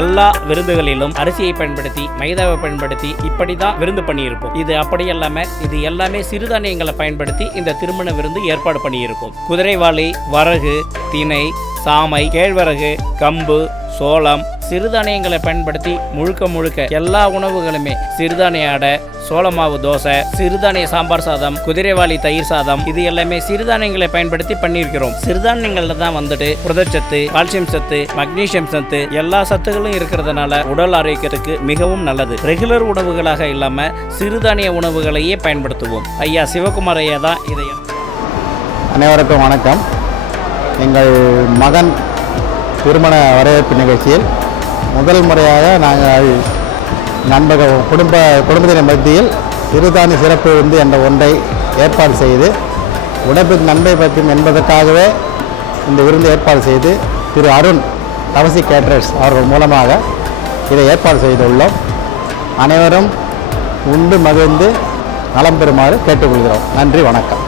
எல்லா விருந்துகளிலும் அரிசியை பயன்படுத்தி மைதாவை பயன்படுத்தி இப்படிதான் விருந்து பண்ணியிருப்போம். இது அப்படி இல்லாம இது எல்லாமே சிறுதானியங்களை பயன்படுத்தி இந்த திருமண விருந்து ஏற்பாடு பண்ணியிருக்கும். குதிரைவாலி, வரகு, திணை, சாமை, கேழ்வரகு, கம்பு, சோளம், சிறுதானியங்களை பயன்படுத்தி முழுக்க எல்லா உணவுகளுமே சிறுதானிய அடை, சோளமாவு தோசை, சிறுதானிய சாம்பார் சாதம், குதிரைவாலி தயிர் சாதம், இது எல்லாமே சிறுதானியங்களை பயன்படுத்தி பண்ணியிருக்கிறோம். சிறுதானியங்கள்ல தான் வந்துட்டு புரதச்சத்து, கால்சியம் சத்து, மக்னீசியம் சத்து எல்லா சத்துகளும் இருக்கிறதுனால உடல் ஆரோக்கியத்துக்கு மிகவும் நல்லது. ரெகுலர் உணவுகளாக இல்லாம சிறுதானிய உணவுகளையே பயன்படுத்துவோம். ஐயா சிவகுமார் ஐயா தான் இதை. அனைவருக்கும் வணக்கம். எங்கள் மகன் திருமண வரவேற்பு நிகழ்ச்சியில் முதல் முறையாக நாங்கள் நண்பர்கள் குடும்பத்தினர் மத்தியில் சிறுதானிய சிறப்பு விருந்து என்ற ஒன்றை ஏற்பாடு செய்து உடம்புக்கு நன்மை பற்றும் என்பதற்காகவே இந்த விருந்து ஏற்பாடு செய்து திரு அருண் தவசி கேட்டரர்ஸ் அவர்கள் மூலமாக இதை ஏற்பாடு செய்துள்ளோம். அனைவரும் உண்டு மகிழ்ந்து நலம் பெறுமாறு கேட்டுக்கொள்கிறோம். நன்றி, வணக்கம்.